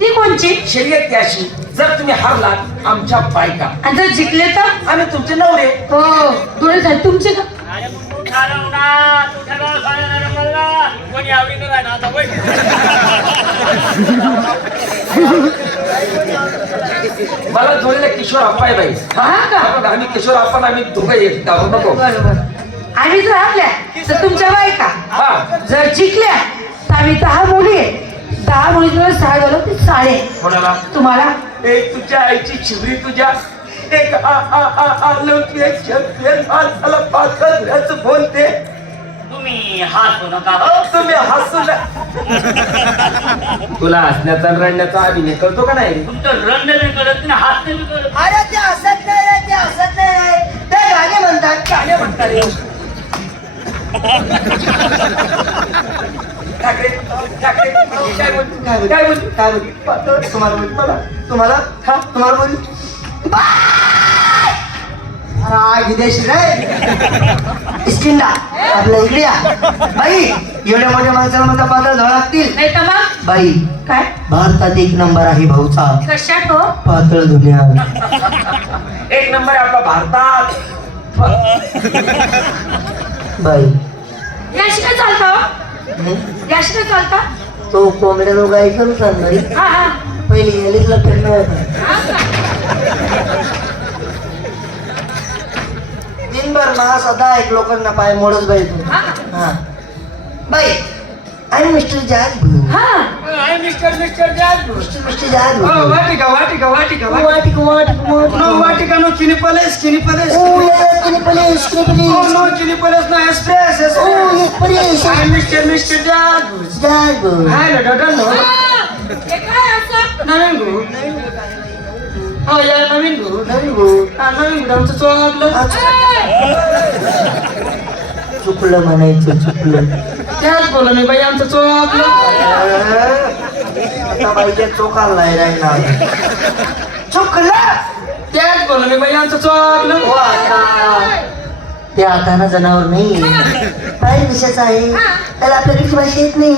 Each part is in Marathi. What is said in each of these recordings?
ती कोणची? शर्यत अशी जर तुम्ही हारलात आमच्या बायका. आणि जर जिंकले तर? आम्ही तुमचे नवरे. हो दोन झाले तुमचे का. मला जोडीला किशोर अप्पा आहे बाई. हा का? हा बघा, आम्ही किशोर अप्पा आम्ही दोघं एक दारू नको. बरोबर आणि जर हरल्या तर तुमच्या बायका हा. जर जिंकल्या तर आम्ही दहा मुली. आहे. दहा मुली तुला सहा झालं ते साडे कोणाला? तुम्हाला? एक तुझ्या आईची शिवरी तुझ्या. एक आ आ आ आ लवकी चॅम्पियन माणसाला पाच बोलते. तुम्ही हसू नका. हो तुम्ही हसू ना तुला हसण्याचा आणि रडण्याचा अभिनय कळतो का नाही? तुमचं रंग नाही बी करत अरे ते हसत नाही रे ते हसत नाही रे. ते गाणे म्हणतात गाणे म्हणतात ठाकरे ठाकरे काय बोलतो? काय बोलतो? काय बोलतो? काय बोलतो तुम्हाला? बोलतो मला तुम्हाला? हा तुम्हाला बोलतो? हा विदेशी रे. इस्किंडा आपल्या इकडे या बाई एवढ्या मोठ्या माणसाला पातळ धुवा लागतील. नाही तर मग? बाई काय? भारतात एक नंबर आहे भाऊचा. कशात हो? पातळ धुण्या एक नंबर आहे आपला भारतात. बाई. याशी काय चालतं चालतं? तो कोंबड्या लोक ऐकून सांगणारी. हा हा. पहिली गेलीच लक्षात हा? दिनभर मला सदा एक लोकांना पाय मोडच बाई तू. हा. हा. बाई आणि मिस्टर जहाज हा. आहे mister mister jazz mister mister जहाज हो, वाटिका वाटिका वाटिका वाटिका वाटिक वाटिक. नो वाटिक वाटिका नो किनी पलेस किनी पलेस. Oh. Oh, किनी palace no express Oh, yes, palace. Hi mister mister जाग जहाज भाऊ. हाय ना डडल नो हा. हे काय असं नवीन गो हो या नवीन गो नवीन भाऊ. हा नवीन गो आमचं ए! चुकलं म्हणायचं चुकलं त्याच बोला मी बाई आमचं आता बाईच्या चोकाला राहिला चुकलं बोला मी चोगलं हो आता. ते आता ना जनावर नाही काय विषयाचं आहे. त्याला आपल्याकडची भाषा येत नाही.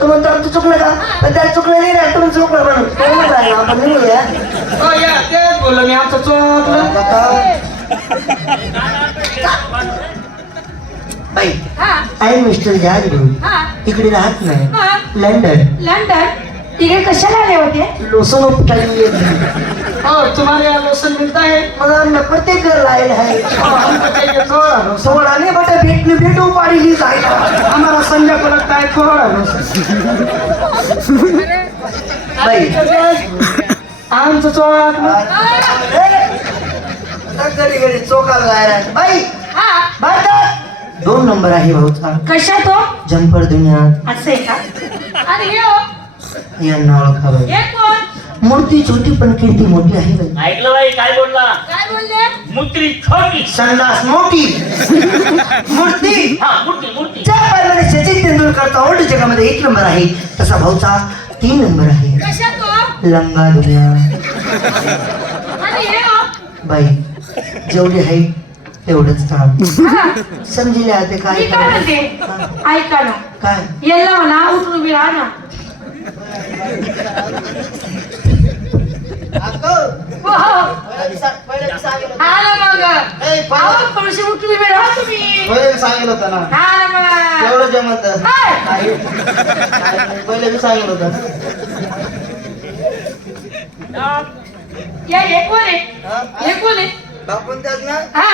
तो म्हणतो आमचं चुकलं का? पण त्याला चुकलं नाही ना तुम्ही चुकलं म्हणून. म्हणतो आहे, आपण निघूया. हो या. बोला मी आमचं आता. बाई हा. आहे मिस्टर जहाज हा. इकडे राहत हा. नाही लंडन. लंडन. तिकडे कशाला आले होते? लोसन उपटायला येत हो तुम्हाला या लोसन मिळता है? मग आम्हाला प्रत्येक घर आहे. हो हमको चाहिए थोड़ा लोसन सोळा नाही बटा भेटणे भेटू पाडीली जायला. हमारा संजय को लगता है थोड़ा बाई. आमचं चोगलं घडी घडी चोकाला जायला बाई हा. भारतात दोन नंबर आहे भाऊचा कशात हो जम्पर दुनिया. असं का? हे हो यांना ओळखा बाई. हे कोण? मूर्ती छोटी पण कीर्ती मोठी आहे बाई. ऐकलं बाई काय बोलला? काय बोलले? मुत्री छोटी. संडास मोठी. मूर्ती. हा मूर्ती मूर्ती. ज्या पायामध्ये सचिन तेंडुलकरचा ओल्ड जगामध्ये एक नंबर आहे तसा भाऊचा तीन नंबर आहे. कशात हो लंगा दुनिया आणि हे हो. बाई जेवढी आहे तेवढंच काम. हा. समजले आता काय मी काय म्हणते? हा, ऐका ना. काय? याला म्हणा उठून उभी राहा ना. हो, हो. हा थोडीशी उठून उभी राहा तुम्ही सांगितलं होतं ना हा ना मग एवढं जमत हाय. पहिले मी सांगितलं होतं या हे कोण आहे हा? हे कोण आहे दाखवून द्याच ना हा